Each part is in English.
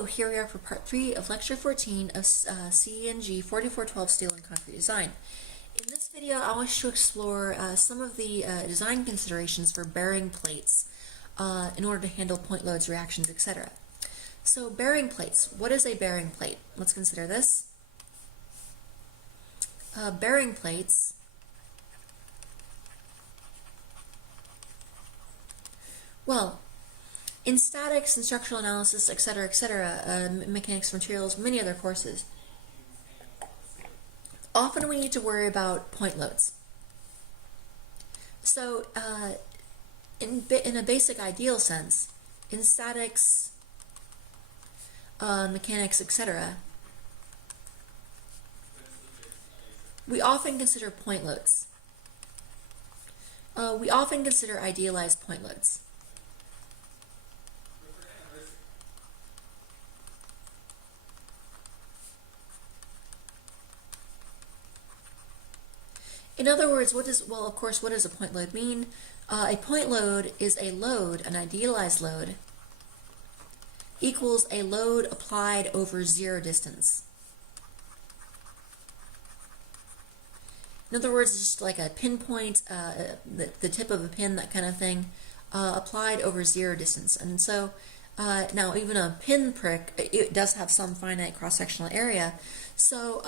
Hello, here we are for part 3 of lecture 14 of CENG 4412 Steel and Concrete Design. In this video, I want to explore some of the design considerations for bearing plates in order to handle point loads, reactions, etc. So bearing plates, what is a bearing plate? Let's consider this. Bearing plates in statics and structural analysis, etc., mechanics of materials, many other courses, often we need to worry about point loads. So in a basic ideal sense, in statics, mechanics, etc., we often consider point loads. We often consider idealized point loads. In other words, what does a point load mean? A point load is a load, an idealized load, equals a load applied over zero distance. In other words, it's just like a pinpoint, the tip of a pin, that kind of thing, applied over zero distance. And so now even a pin prick, it does have some finite cross-sectional area. So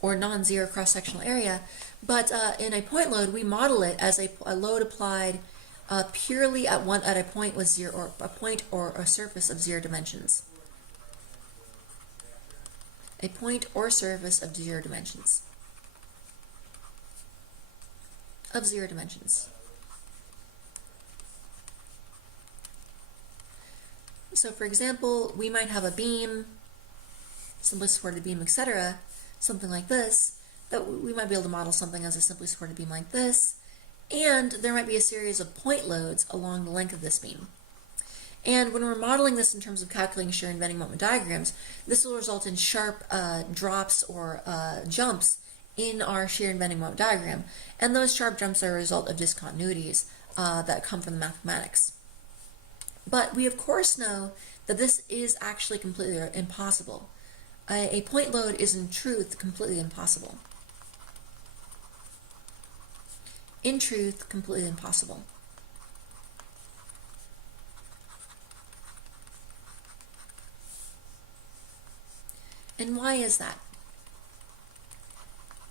or non-zero cross-sectional area, but in a point load, we model it as a load applied purely at a point with zero, or a point or a surface of zero dimensions. A point or surface of zero dimensions. So, for example, we might have a beam, simply supported beam, etc., something like this, that we might be able to model something as a simply supported beam like this, and there might be a series of point loads along the length of this beam. And when we're modeling this in terms of calculating shear and bending moment diagrams, this will result in sharp drops or jumps in our shear and bending moment diagram, and those sharp jumps are a result of discontinuities that come from the mathematics. But we of course know that this is actually completely impossible. A point load is in truth completely impossible. In truth, completely impossible. And why is that?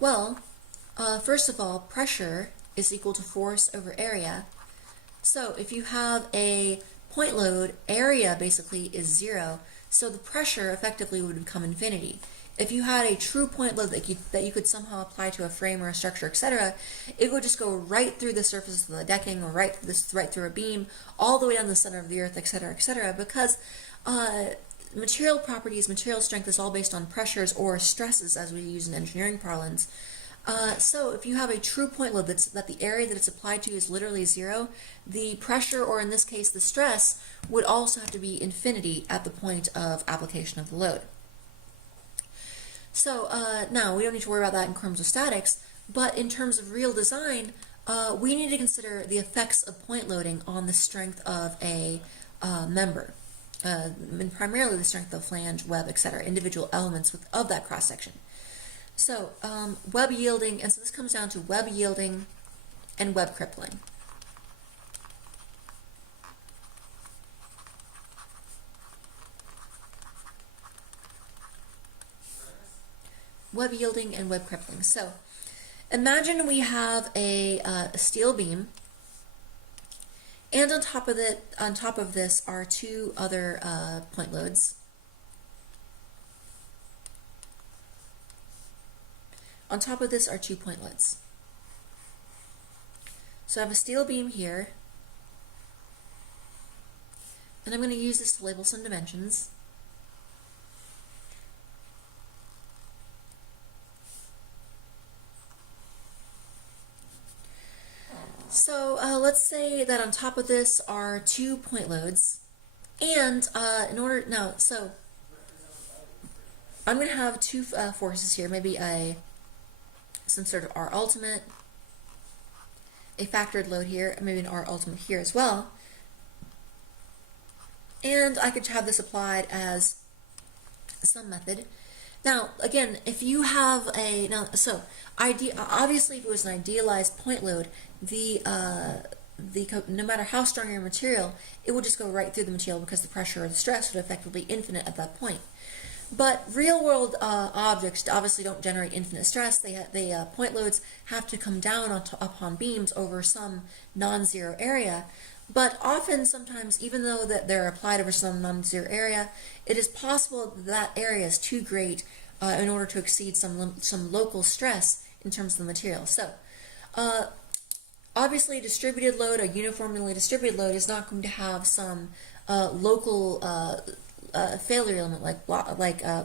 Well, first of all, pressure is equal to force over area. So if you have a point load, area basically is zero, so the pressure effectively would become infinity. If you had a true point load that you could somehow apply to a frame or a structure, etc., it would just go right through the surface of the decking, or right through a beam, all the way down the center of the earth, etc., because material properties, material strength is all based on pressures or stresses, as we use in engineering parlance. So if you have a true point load that the area that it's applied to is literally zero, the pressure, or in this case the stress, would also have to be infinity at the point of application of the load. So now we don't need to worry about that in terms of statics, but in terms of real design, we need to consider the effects of point loading on the strength of a member, and primarily the strength of flange, web, etc., individual elements of that cross-section. So web yielding, and so this comes down to web yielding and web crippling. Web yielding and web crippling. So imagine we have a steel beam, and on top of this are two other point loads. On top of this are 2 point loads. So I have a steel beam here, and I'm going to use this to label some dimensions. So let's say that on top of this are 2 point loads, and so I'm going to have 2 forces here, maybe some sort of R ultimate, a factored load here, maybe an R ultimate here as well. And I could have this applied as some method. Now, again, if you have a, now, so obviously if it was an idealized point load, no matter how strong your material, it would just go right through the material because the pressure or the stress would effectively be infinite at that point. But real-world objects obviously don't generate infinite stress. Point loads have to come down upon beams over some non-zero area. But often, sometimes, even though that they're applied over some non-zero area, it is possible that area is too great in order to exceed some local stress in terms of the material. So, obviously, a distributed load, a uniformly distributed load, is not going to have some local failure element like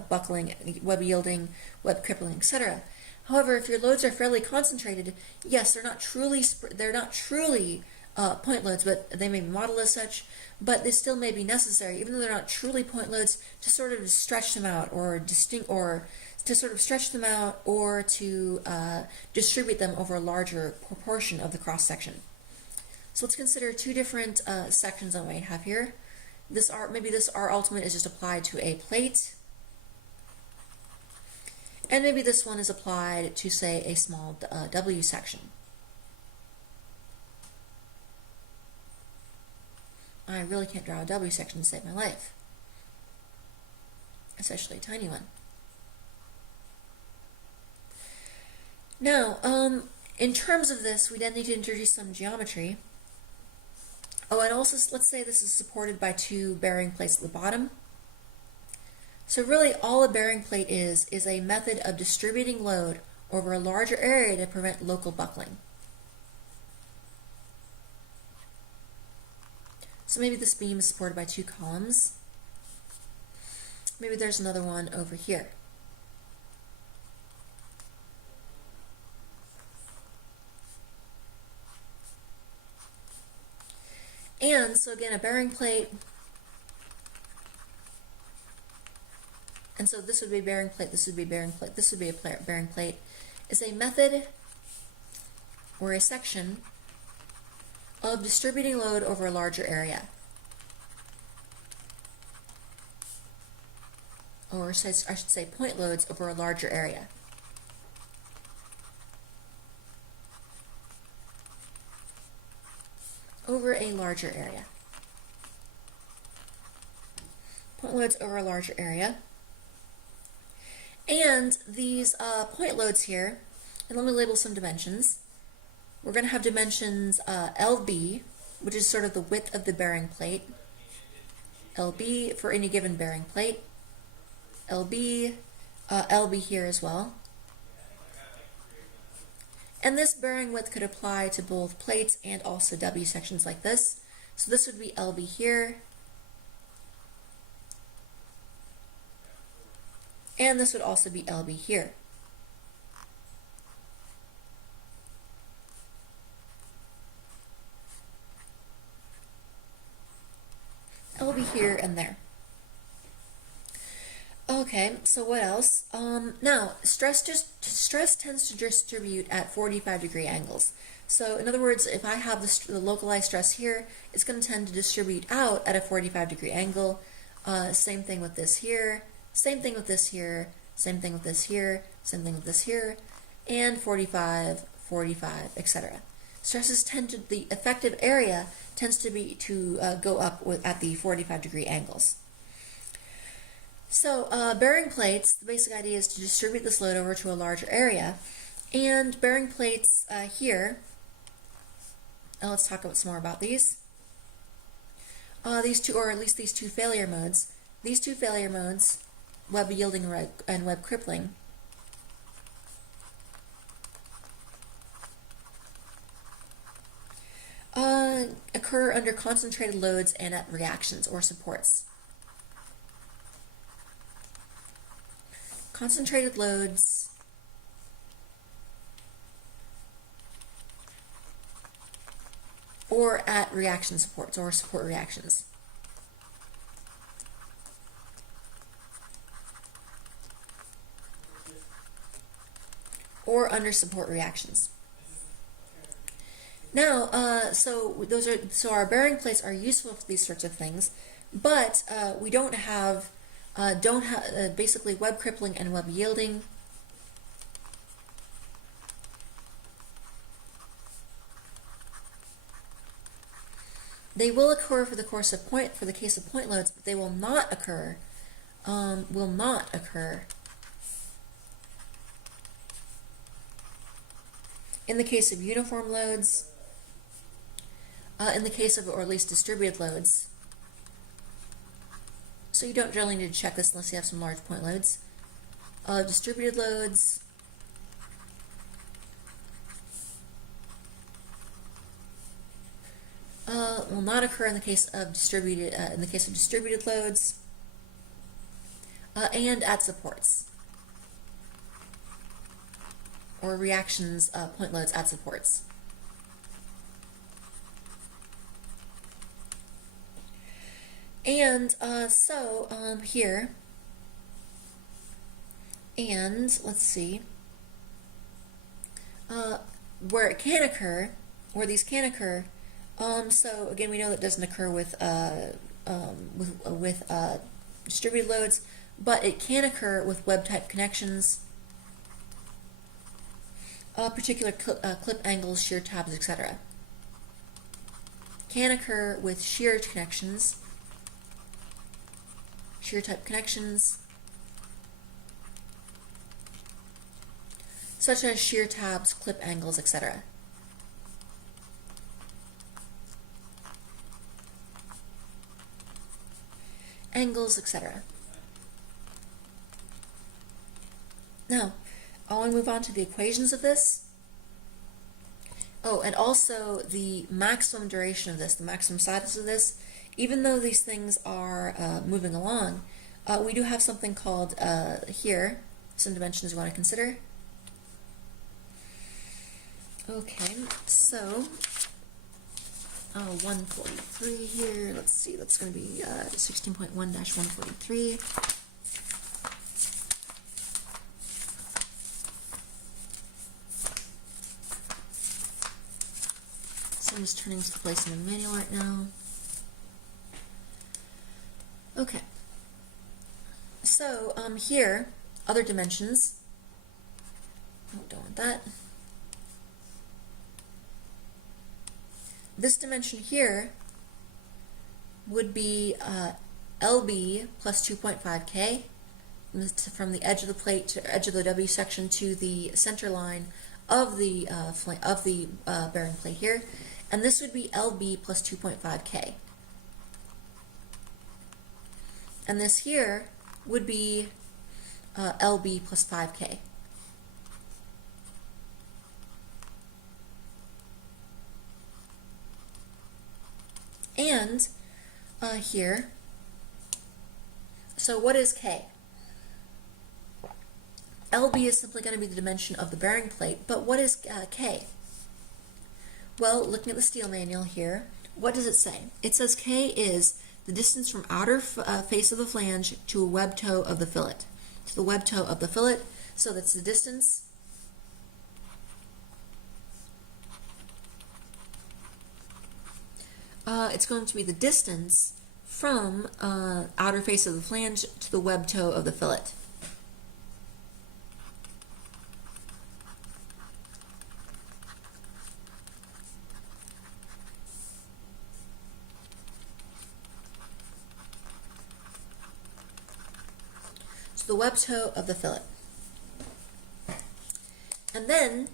buckling, web yielding, web crippling, etc. However, if your loads are fairly concentrated, yes, they're not truly point loads, but they may be modeled as such, but they still may be necessary, even though they're not truly point loads, to sort of stretch them out or to distribute them over a larger proportion of the cross section. So let's consider two different sections I might have here. Maybe this R ultimate is just applied to a plate, and maybe this one is applied to, say, a small W section. I really can't draw a W section to save my life, especially a tiny one. Now, in terms of this, we then need to introduce some geometry. Oh, and also, let's say this is supported by two bearing plates at the bottom. So really, all a bearing plate is a method of distributing load over a larger area to prevent local buckling. So maybe this beam is supported by two columns. Maybe there's another one over here. And so again, a bearing plate, and so this would be a bearing plate, this would be a bearing plate, this would be a bearing plate, is a method or a section of distributing load over a larger area. Or I should say point loads over a larger area. Over a larger area. Point loads over a larger area. And these point loads here, and let me label some dimensions. We're going to have dimensions LB, which is sort of the width of the bearing plate. LB for any given bearing plate. LB, LB here as well. And this bearing width could apply to both plates and also W sections like this. So this would be LB here. And this would also be LB here. LB here and there. Okay, so what else? Now, stress tends to distribute at 45-degree angles. So, in other words, if I have the localized stress here, it's going to tend to distribute out at a 45-degree angle. Same thing with this here, same thing with this here, same thing with this here, same thing with this here, and 45, 45, etc. Stresses the effective area tends to go up at the 45-degree angles. So bearing plates, the basic idea is to distribute this load over to a larger area. And bearing plates here, let's talk some more about these. These two, or at least these two failure modes. These two failure modes, web yielding and web crippling, occur under concentrated loads and at reactions or supports. Concentrated loads or at reaction supports or support reactions. Or under support reactions. Now, so our bearing plates are useful for these sorts of things, But we don't have basically web crippling and web yielding. They will occur for the case of point loads, but they will not occur. In the case of uniform loads, in the case of, or at least distributed loads. So you don't generally need to check this unless you have some large point loads. Distributed loads, will not occur in the case of distributed loads, and at supports, or reactions point loads at supports. And here, and let's see, where it can occur, where these can occur. So again, we know that doesn't occur with distributed loads, but it can occur with web type connections, particular clip angles, shear tabs, etc. Can occur with shear connections, shear type connections, such as shear tabs, clip angles, etc. Angles, etc. Now, I want to move on to the equations of this. Oh, and also the maximum duration of this, the maximum status of this. Even though these things are moving along, we do have something called here, some dimensions we want to consider. Okay, so 143 here, let's see, that's going to be 16.1-143. So I'm just turning to the place in the manual right now. Okay, so here, other dimensions. Oh, don't want that. This dimension here would be LB plus 2.5K from the edge of the plate to edge of the W section to the center line of the bearing plate here, and this would be LB plus 2.5K. And this here would be LB plus 5K. And here, so what is K? LB is simply going to be the dimension of the bearing plate, but what is K? Well, looking at the steel manual here, what does it say? It says K is the distance from outer face of the flange to a web toe of the fillet. To the web toe of the fillet, so that's the distance. It's going to be the distance from outer face of the flange to the web toe of the fillet. So the web toe of the fillet. And then,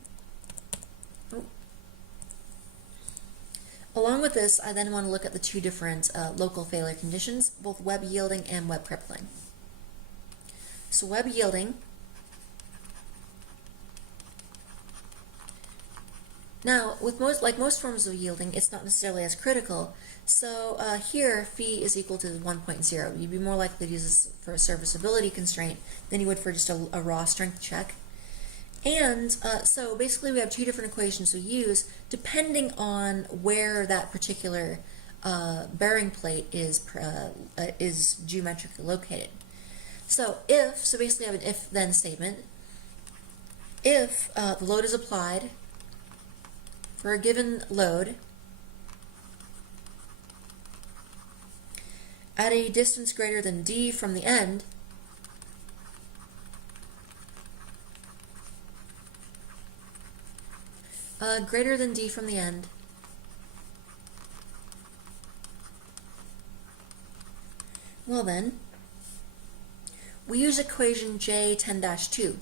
along with this, I then want to look at the two different local failure conditions, both web yielding and web crippling. So web yielding, now with most forms of yielding, it's not necessarily as critical. So here, phi is equal to 1.0. You'd be more likely to use this for a serviceability constraint than you would for just a raw strength check. And so basically we have two different equations we use depending on where that particular bearing plate is geometrically located. So basically I have an if-then statement. If the load is applied for a given load at a distance greater than d from the end, greater than d from the end, well then, we use equation J10-2.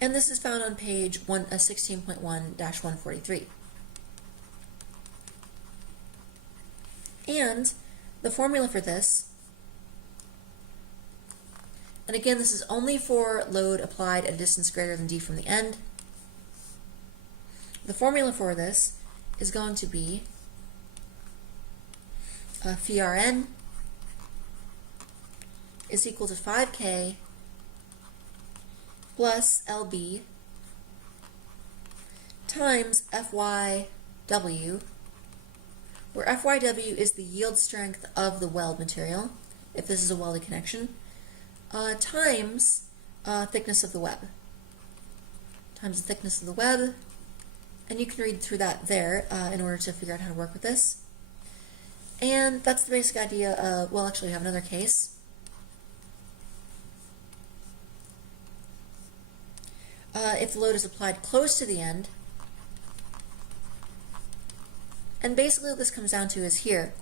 And this is found on page 16.1-143. And the formula for this, and again this is only for load applied at a distance greater than d from the end, the formula for this is going to be phi Rn is equal to 5K plus Lb times Fyw, where Fyw is the yield strength of the weld material, if this is a welded connection, times thickness of the web. Times the thickness of the web, and you can read through that there in order to figure out how to work with this. And that's the basic idea of, well, actually we have another case. If the load is applied close to the end, and basically what this comes down to is here.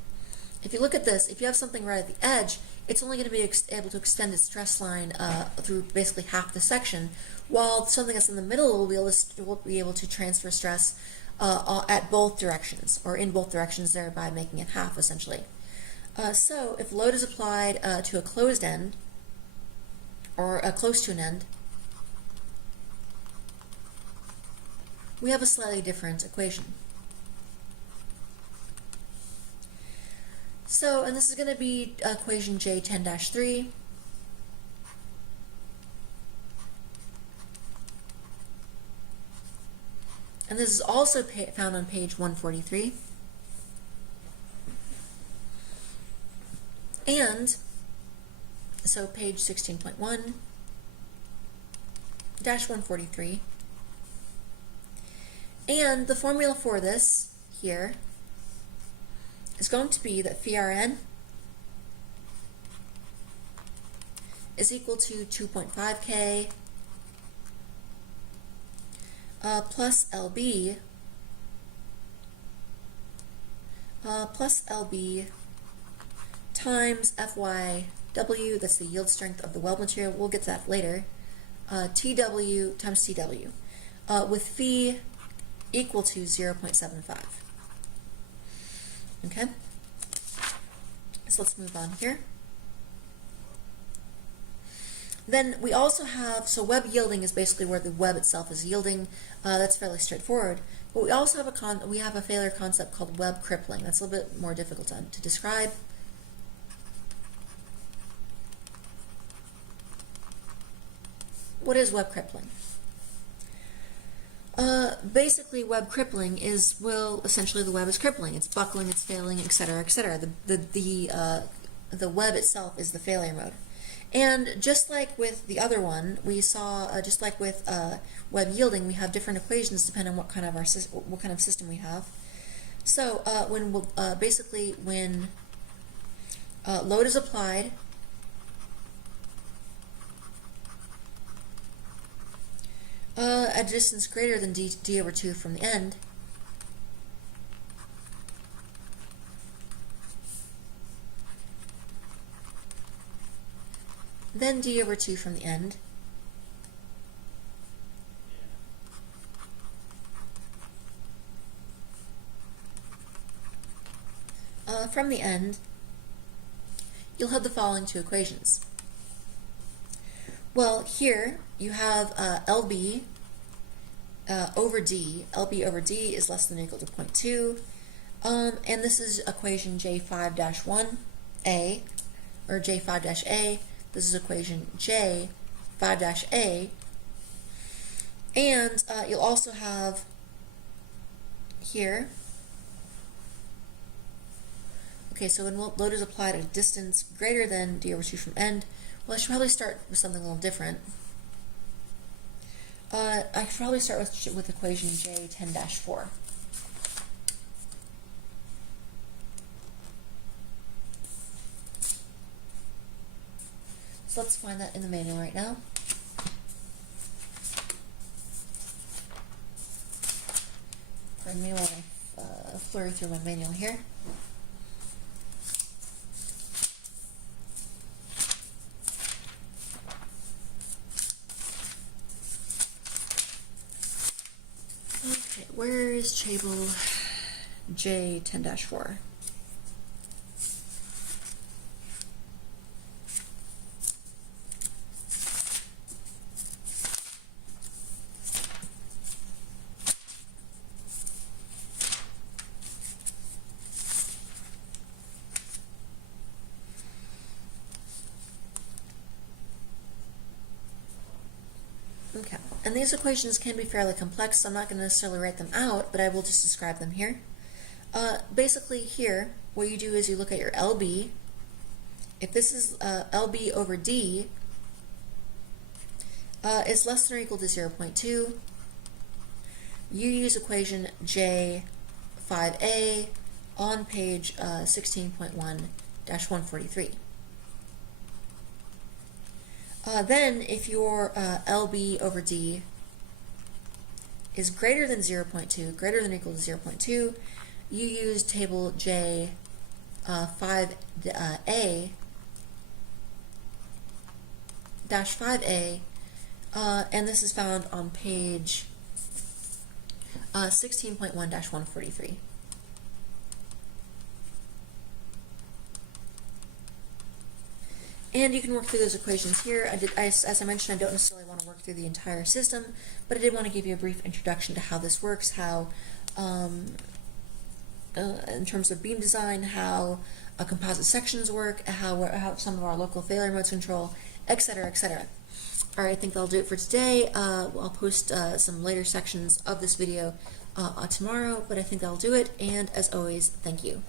If you look at this, if you have something right at the edge, it's only going to be able to extend its stress line through basically half the section, while something that's in the middle will be able to transfer stress at both directions, or in both directions, thereby making it half, essentially. So if load is applied to a closed end, or close to an end, we have a slightly different equation. So, and this is going to be equation J10-3. And this is also found on page 143. And, so page 16.1-143. And the formula for this here is going to be that phi Rn is equal to 2.5K plus Lb times Fyw, that's the yield strength of the weld material, we'll get to that later, Tw times Tw, with phi equal to 0.75. Okay, so let's move on here. Then we also have, so web yielding is basically where the web itself is yielding. That's fairly straightforward. But we also have a failure concept called web crippling. That's a little bit more difficult to describe. What is web crippling? Basically, web crippling is, well, essentially the web is crippling. It's buckling, it's failing, etc., etc. The web itself is the failure mode. And just like with the other one, we saw, just like with web yielding, we have different equations depending on what kind of system we have. So when load is applied, at a distance greater than d over 2 from the end, then d over 2 from the end, from the end, you'll have the following two equations. Well, here you have Lb over D. Lb over D is less than or equal to 0.2. And this is equation J5-1A, or J5-A. This is equation J5-A. And you'll also have here, okay, so when load is applied at a distance greater than d over 2 from end, well, I should probably start with something a little different. I should probably start with equation J10-4. So let's find that in the manual right now. Pardon me while I flurry through my manual here. Okay, where is table J10-4? Okay, and these equations can be fairly complex, so I'm not going to necessarily write them out, but I will just describe them here. Basically here, what you do is you look at your LB. If this is LB over D is less than or equal to 0.2, you use equation J5A on page 16.1-143. Then, if your LB over D is greater than 0.2, greater than or equal to 0.2, you use table J 5A dash 5A, and this is found on page 16.1-143. And you can work through those equations here. As I mentioned, I don't necessarily want to work through the entire system, but I did want to give you a brief introduction to how this works, how, in terms of beam design, how composite sections work, how some of our local failure modes control, etc., etc. All right, I think that'll do it for today. I'll post some later sections of this video tomorrow, but I think that'll do it. And as always, thank you.